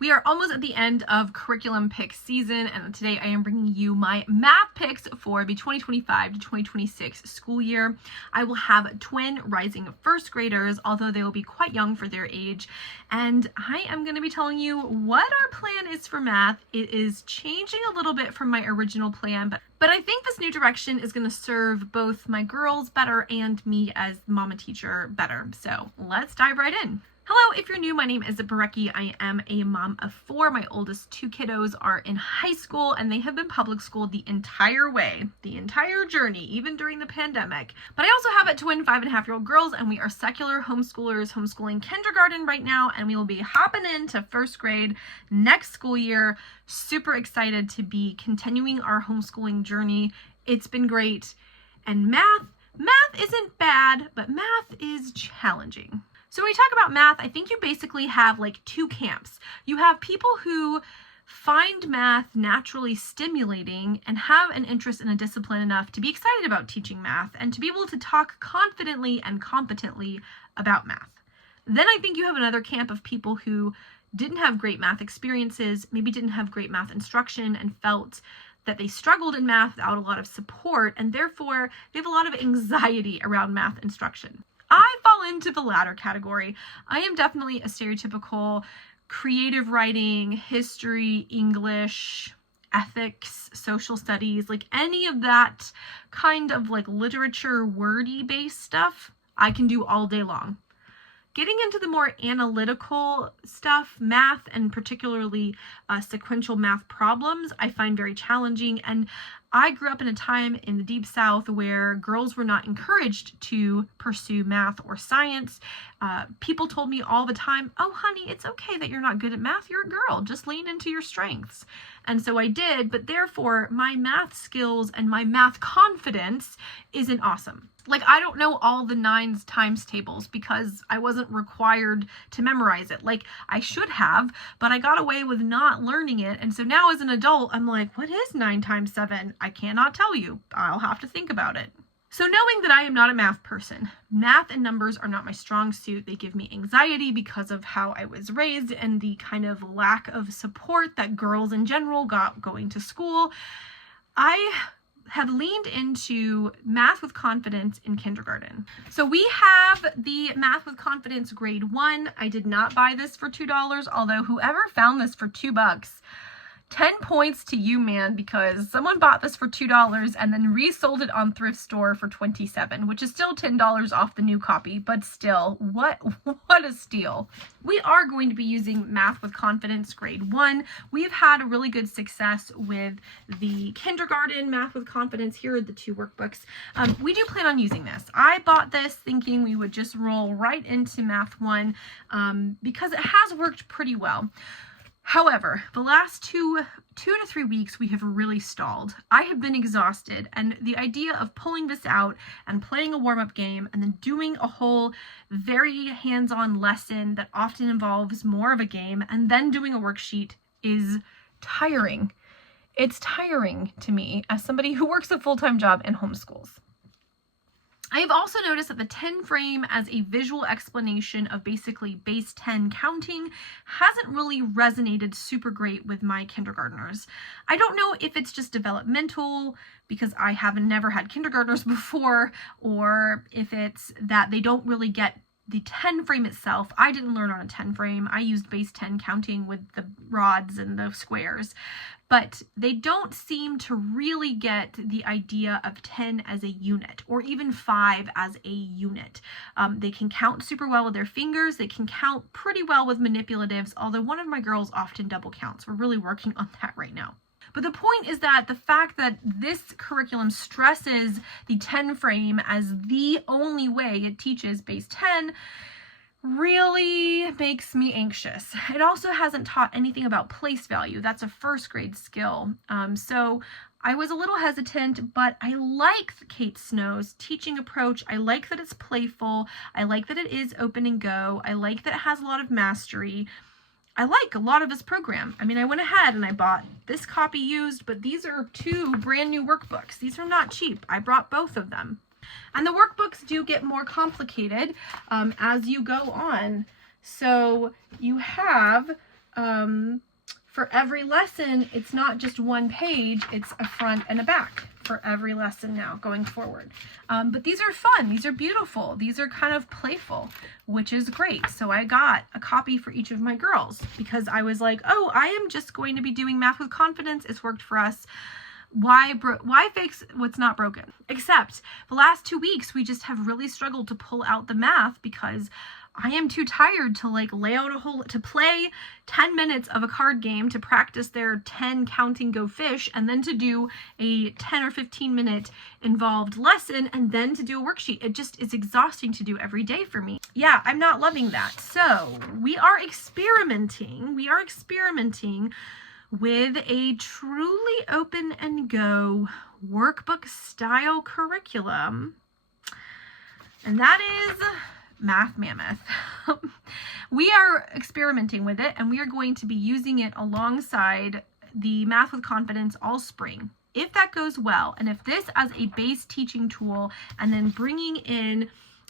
We are almost at the end of curriculum pick season, and today I am bringing you my math picks for the 2025 to 2026 school year. I will have twin rising first graders, although they will be quite young for their age, and I am going to be telling you what our plan is for math. It is changing a little bit from my original plan, but I think this new direction is going to serve both my girls better and me as mama teacher better. So let's dive right in. Hello, if you're new, my name is Barecki. I am a mom of four. My oldest two kiddos are in high school and they have been public schooled the entire way, the entire journey, even during the pandemic. But I also have a twin 5.5-year-old girls, and we are secular homeschoolers homeschooling kindergarten right now, and we will be hopping into first grade next school year. Super excited to be continuing our homeschooling journey. It's been great. And math isn't bad, but math is challenging. So when we talk about math, I think you basically have like two camps. You have people who find math naturally stimulating and have an interest in a discipline enough to be excited about teaching math and to be able to talk confidently and competently about math. Then I think you have another camp of people who didn't have great math experiences, maybe didn't have great math instruction, and felt that they struggled in math without a lot of support, and therefore they have a lot of anxiety around math instruction. I fall into the latter category. I am definitely a stereotypical creative writing, history, English, ethics, social studies, like any of that kind of like literature, wordy based stuff, I can do all day long. Getting into the more analytical stuff, math, and particularly sequential math problems, I find very challenging. And I grew up in a time in the Deep South where girls were not encouraged to pursue math or science. People told me all the time, "Oh, honey, it's okay that you're not good at math. You're a girl. Just lean into your strengths." And so I did, but therefore my math skills and my math confidence isn't awesome. Like, I don't know all the nines times tables because I wasn't required to memorize it. Like, I should have, but I got away with not learning it. And so now as an adult, I'm like, what is 9 times 7? I cannot tell you. I'll have to think about it. So knowing that I am not a math person, math and numbers are not my strong suit. They give me anxiety because of how I was raised and the kind of lack of support that girls in general got going to school. I have leaned into Math with Confidence in kindergarten. So we have the Math with Confidence grade 1. I did not buy this for $2, although whoever found this for $2, 10 points to you, man, because someone bought this for $2 and then resold it on Thrift Store for $27, which is still $10 off the new copy, but still, what a steal. We are going to be using Math with Confidence grade 1. We've had a really good success with the kindergarten Math with Confidence. Here are the two workbooks. We do plan on using this. I bought this thinking we would just roll right into Math 1 because it has worked pretty well. However, the last two to 3 weeks, we have really stalled. I have been exhausted, and the idea of pulling this out and playing a warm-up game and then doing a whole very hands-on lesson that often involves more of a game and then doing a worksheet is tiring. It's tiring to me as somebody who works a full-time job and homeschools. I have also noticed that the 10 frame as a visual explanation of basically base 10 counting hasn't really resonated super great with my kindergartners. I don't know if it's just developmental because I have never had kindergartners before, or if it's that they don't really get the 10 frame itself. I didn't learn on a 10 frame. I used base 10 counting with the rods and the squares, but they don't seem to really get the idea of 10 as a unit or even 5 as a unit. They can count super well with their fingers. They can count pretty well with manipulatives, although one of my girls often double counts. We're really working on that right now. But the point is that the fact that this curriculum stresses the 10 frame as the only way it teaches base 10 really makes me anxious. It also hasn't taught anything about place value. That's a first grade skill. So I was a little hesitant, but I like Kate Snow's teaching approach. I like that it's playful. I like that it is open and go. I like that it has a lot of mastery. I like a lot of this program. I mean, I went ahead and I bought this copy used, but these are 2 brand new workbooks. These are not cheap. I brought both of them. And the workbooks do get more complicated as you go on. So you have for every lesson, it's not just one page, it's a front and a back for every lesson now going forward. But these are fun, these are beautiful, these are kind of playful, which is great. So I got a copy for each of my girls because I was like, oh, I am just going to be doing Math with Confidence. It's worked for us. Why fix what's not broken? Except the last 2 weeks, we just have really struggled to pull out the math because I am too tired to like lay out to play 10 minutes of a card game, to practice their 10 counting go fish, and then to do a 10 or 15 minute involved lesson, and then to do a worksheet. It just is exhausting to do every day for me. Yeah, I'm not loving that. So we are experimenting with a truly open and go workbook style curriculum. And that is Math Mammoth. We are experimenting with it, and we are going to be using it alongside the Math with Confidence all spring. If that goes well, and if this as a base teaching tool and then bringing in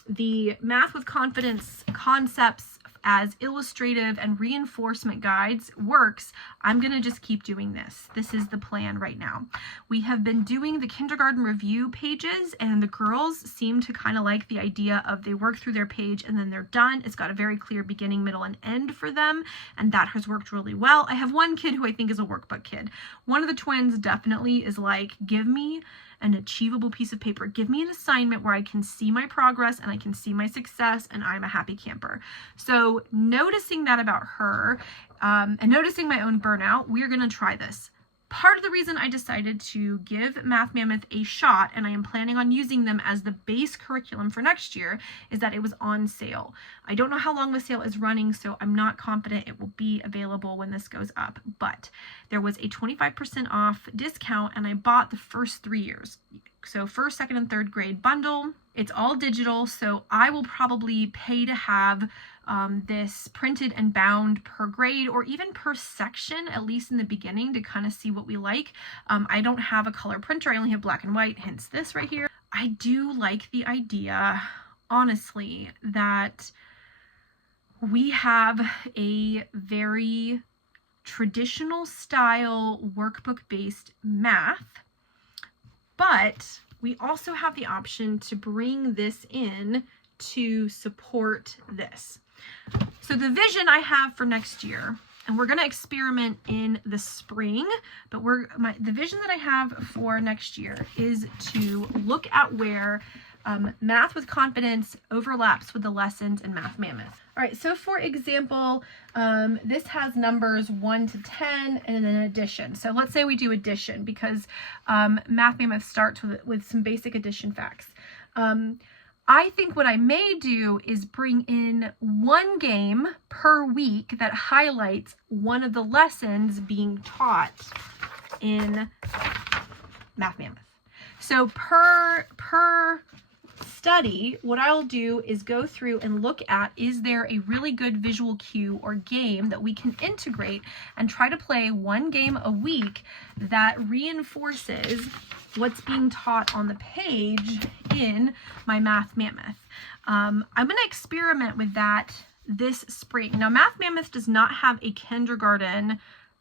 the Math with Confidence concepts as illustrative and reinforcement guides works, I'm going to just keep doing this. This is the plan right now. We have been doing the kindergarten review pages, and the girls seem to kind of like the idea of they work through their page and then they're done. It's got a very clear beginning, middle, and end for them, and that has worked really well. I have one kid who I think is a workbook kid. One of the twins definitely is like, give me an achievable piece of paper. Give me an assignment where I can see my progress and I can see my success, and I'm a happy camper. So noticing that about her and noticing my own burnout, we're going to try this. Part of the reason I decided to give Math Mammoth a shot, and I am planning on using them as the base curriculum for next year, is that it was on sale. I don't know how long the sale is running, so I'm not confident it will be available when this goes up, but there was a 25% off discount, and I bought the first 3 years. So first, second, and third grade bundle. It's all digital, so I will probably pay to have this printed and bound per grade or even per section, at least in the beginning, to kind of see what we like. I don't have a color printer. I only have black and white, hence this right here. I do like the idea, honestly, that we have a very traditional style workbook-based math, but we also have the option to bring this in to support this. So the vision I have for next year, and we're going to experiment in the spring, but the vision that I have for next year is to look at where Math with Confidence overlaps with the lessons in Math Mammoth. All right, so for example, this has numbers 1 to 10 and an addition. So let's say we do addition because Math Mammoth starts with some basic addition facts. I think what I may do is bring in one game per week that highlights one of the lessons being taught in Math Mammoth. So per study, what I'll do is go through and look at, is there a really good visual cue or game that we can integrate and try to play one game a week that reinforces what's being taught on the page in my Math Mammoth. I'm going to experiment with that this spring. Now, Math Mammoth does not have a kindergarten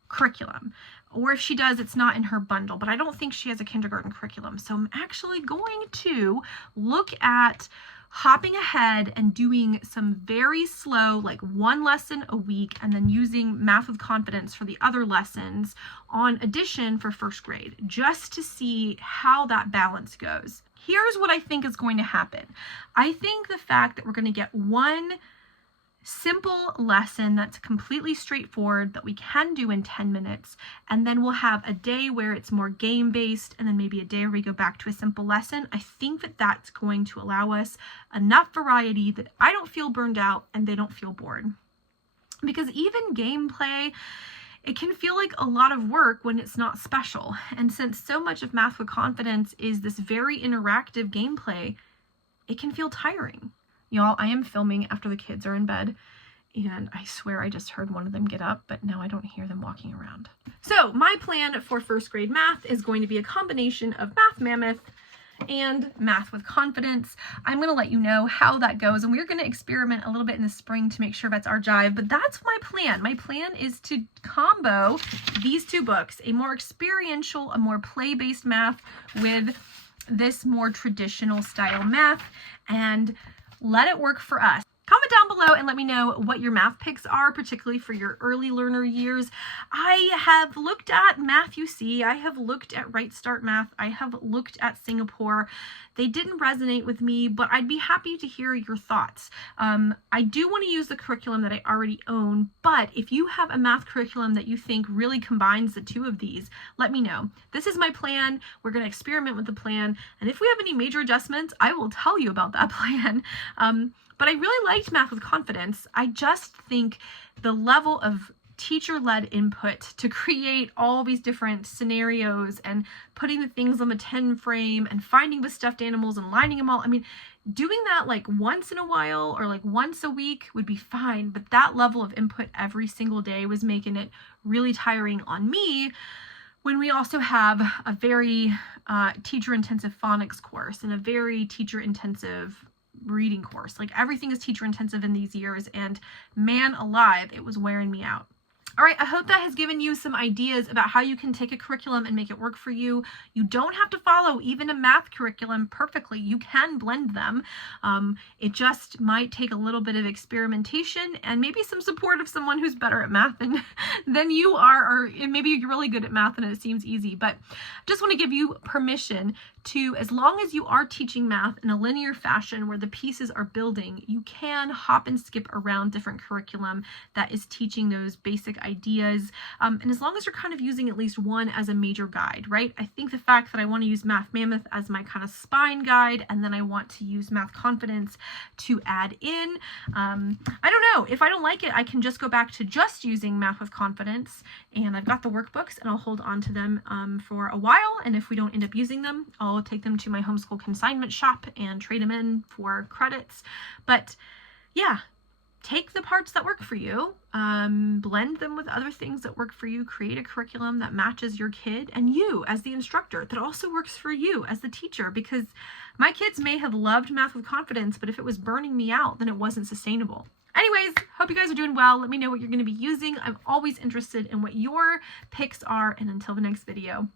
curriculum, or if she does, it's not in her bundle, but I don't think she has a kindergarten curriculum. So I'm actually going to look at hopping ahead and doing some very slow, like one lesson a week, and then using Math with Confidence for the other lessons on addition for first grade, just to see how that balance goes. Here's what I think is going to happen. I think the fact that we're going to get one simple lesson that's completely straightforward that we can do in 10 minutes, and then we'll have a day where it's more game based, and then maybe a day where we go back to a simple lesson. I think that that's going to allow us enough variety that I don't feel burned out and they don't feel bored. Because even gameplay, it can feel like a lot of work when it's not special. And since so much of Math with Confidence is this very interactive gameplay, it can feel tiring. Y'all, I am filming after the kids are in bed, and I swear I just heard one of them get up, but now I don't hear them walking around. So my plan for first grade math is going to be a combination of Math Mammoth and Math with Confidence. I'm going to let you know how that goes, and we're going to experiment a little bit in the spring to make sure that's our jive, but that's my plan. My plan is to combo these two books, a more experiential, a more play-based math with this more traditional style math, and let it work for us. Comment down below and let me know what your math picks are, particularly for your early learner years. I have looked at Math UC, I have looked at Right Start Math, I have looked at Singapore. They didn't resonate with me, but I'd be happy to hear your thoughts. I do want to use the curriculum that I already own, but if you have a math curriculum that you think really combines the two of these, let me know. This is my plan. We're going to experiment with the plan, and if we have any major adjustments, I will tell you about that plan. But I really liked Math with Confidence. I just think the level of teacher-led input to create all these different scenarios and putting the things on the 10 frame and finding the stuffed animals and lining them all. I mean, doing that like once in a while or like once a week would be fine, but that level of input every single day was making it really tiring on me, when we also have a very teacher-intensive phonics course and a very teacher-intensive reading course. Like, everything is teacher intensive in these years, and man alive, it was wearing me out. All right, I hope that has given you some ideas about how you can take a curriculum and make it work for you. You don't have to follow even a math curriculum perfectly. You can blend them. It just might take a little bit of experimentation and maybe some support of someone who's better at math than you are, or maybe you're really good at math and it seems easy. But I just want to give you permission to, as long as you are teaching math in a linear fashion where the pieces are building, you can hop and skip around different curriculum that is teaching those basic ideas. And as long as you're kind of using at least one as a major guide, right? I think the fact that I want to use Math Mammoth as my kind of spine guide, and then I want to use Math Confidence to add in, I don't know. If I don't like it, I can just go back to just using Math with Confidence, and I've got the workbooks and I'll hold on to them for a while. And if we don't end up using them, I'll take them to my homeschool consignment shop and trade them in for credits. But yeah, take the parts that work for you, blend them with other things that work for you, create a curriculum that matches your kid and you as the instructor, that also works for you as the teacher, because my kids may have loved Math with Confidence, but if it was burning me out, then it wasn't sustainable. Anyways, hope you guys are doing well. Let me know what you're going to be using. I'm always interested in what your picks are, and until the next video.